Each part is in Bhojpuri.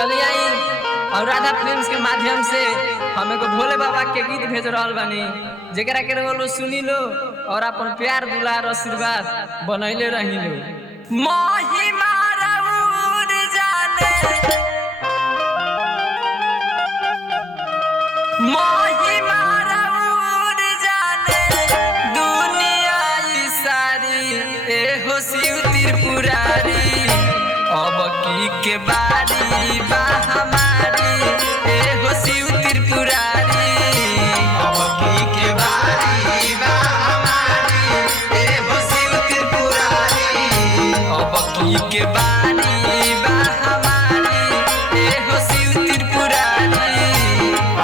चलिए आई और राधा फिल्म्स के माध्यम से हमें को भोले बाबा के गीत भेज रहल बानी, जेकरा के बोलो सुनी लो और अपन प्यार दुलार आशीर्वाद बनैले रही लो। महिमा रउर जाने, महिमा रउर जाने दुनिया ई सारी, एहो शिव त्रिपुरारी अब की के बारी बा हमारी, एहो शिव त्रिपुरारी अब की के बारी बा हमारी, एहो शिव त्रिपुरारी अब की के बारी बा हमारी, एहो शिव त्रिपुरारी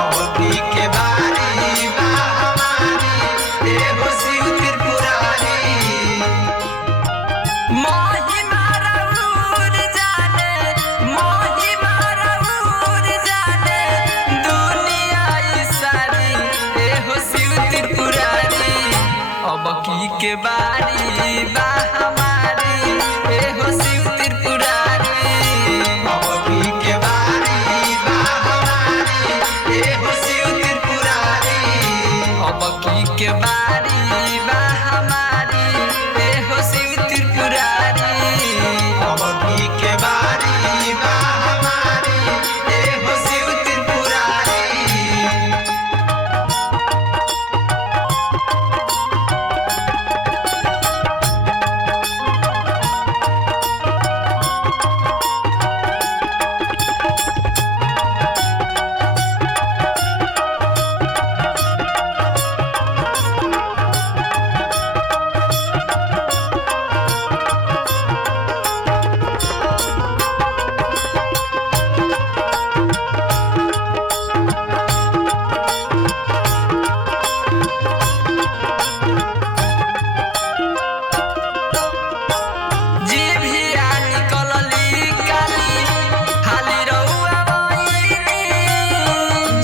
अब की के बारी बा हमारी, एहो शिव त्रिपुरारी। महिमा रउर जाने, महिमा रउर जाने दुनिया ई सारी, एहो शिव त्रिपुरारी अब की के बारी बा हमारी, एहो शिव त्रिपुरारी अब की के बारी बा हमारी, एहो शिव त्रिपुरारी अब की के बारी बा हमारी, एहो शिव त्रिपुरारी अब की के बारी बा हमारी, एहो शिव त्रिपुरारी। जीभिया निकलली काली, हाली रउआ बइनी,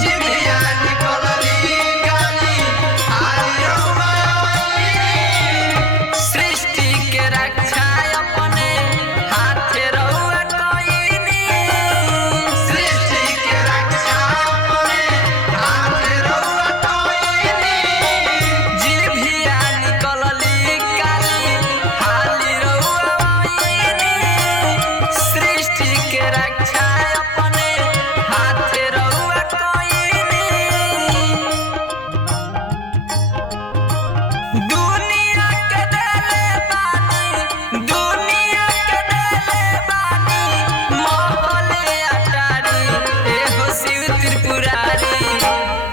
जिभिया निकलली काली, हाली रउआ बइनी। सृष्टि के रक्षा अपने हाथे रउआ कइनी, सृष्टि के रक्षा अपने हाथ रउआ कइनी। जीभिया निकलली काली, हाली रउआ बइनी, सृष्टि के रक्षा अपने हाथे रउआ कइनी। दुनिया के देले बानी, दुनिया के देले बानी महले अटारी, एहो शिव त्रिपुरारी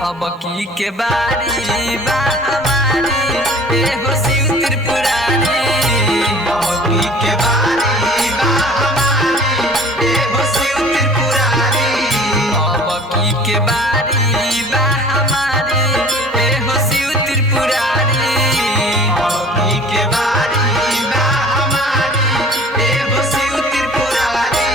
अब की के बारी बा हमारी, एहो शिव त्रिपुरारी अब की के बारी बा हमारी, एहो शिव त्रिपुरारी अब की के बारी बा हमारी, एहो शिव त्रिपुरारी अब की के बारी बा हमारी, एहो शिव त्रिपुरारी।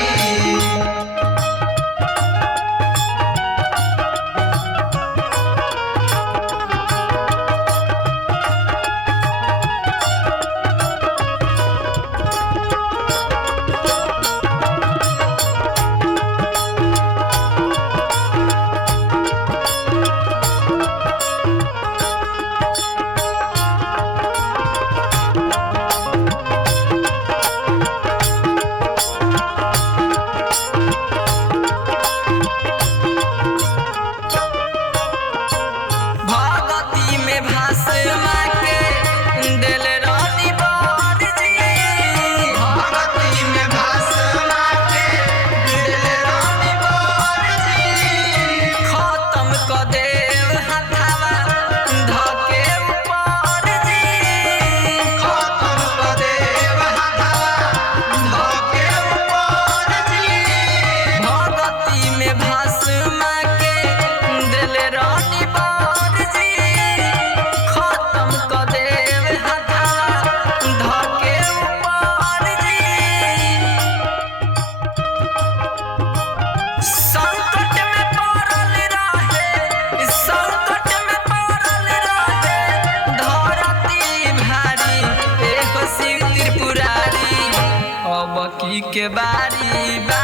भगती में भाषमा के दिल रानी बार जी, भगती में भाषमा के दिल रानी बार जी। खत्म क देव हथावा धके ऊपर जी, खत्म क देव हथवा धके ऊपर जी। भगती में भाषमा के दिल रानी बार जी, खत्म क देव हथावा धके ऊपर जी। संकट में पड़ल रहे, संकट में पड़ल रहे धरती भारी, एहो शिव त्रिपुरारी अब की के बारी बा